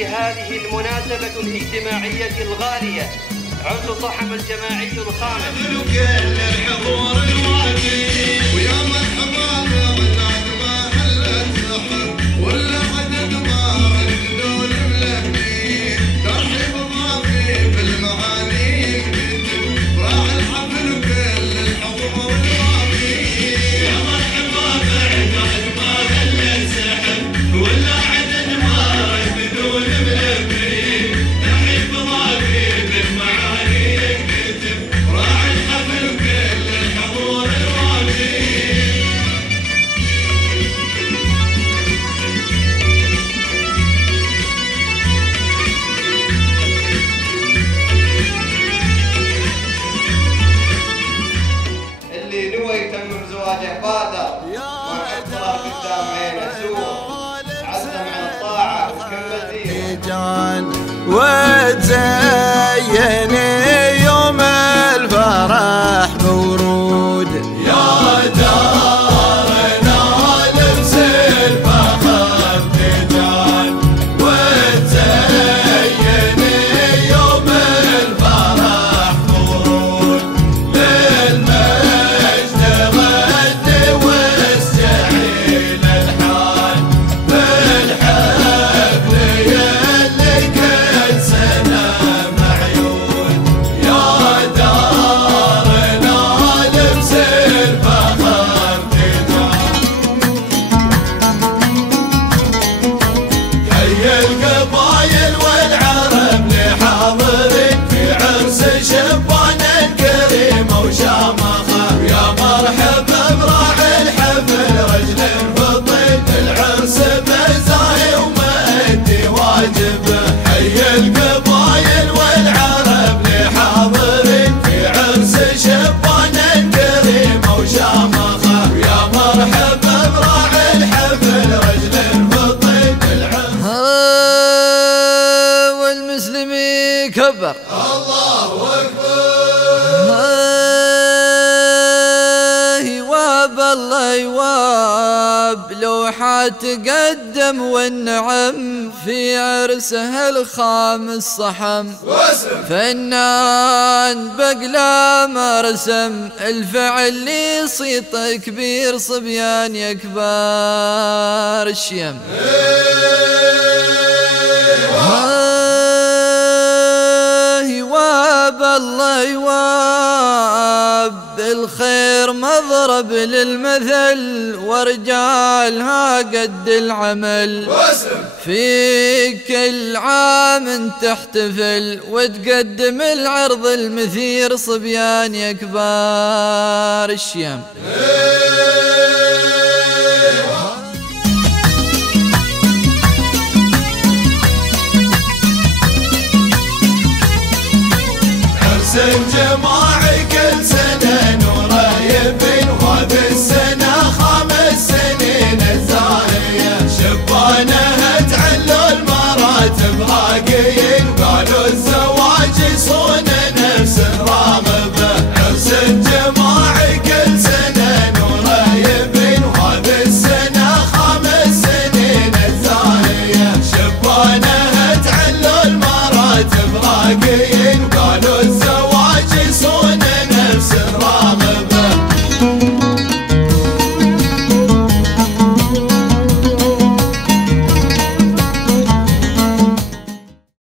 في هذه المناسبة الاجتماعية الغالية عرس صحم الجماعي الخامس. زواجه بادر وحطها قدام عينه سوء عزم عن الطاعة وكمل دينه وتزيني يوم الفرح مورود يا دارنا لبس الفخر تجان وتزيني يوم الفرح مورود القبايل والعرب لحاضرين في عرس شبان كريم وشامخه يا مرحبا براعي الحفل رجل فطيب العرس مزايا ومأدي واجبه حي القبايل والعرب لحاضرين في عرس شبان كريم وشامخه يا مرحبا براعي الحفل رجل كبر الله أكبر يواب الله يواب لوحة تقدم والنعم في عرسه الخامس صحم فنان بقلام رسم الفعل اللي صيت كبير صبيان يكبر الشيم الله يواب بالخير مضرب للمثل ورجالها قد العمل في كل عام تحتفل وتقدم العرض المثير صبيان يكبر الشيم جماعي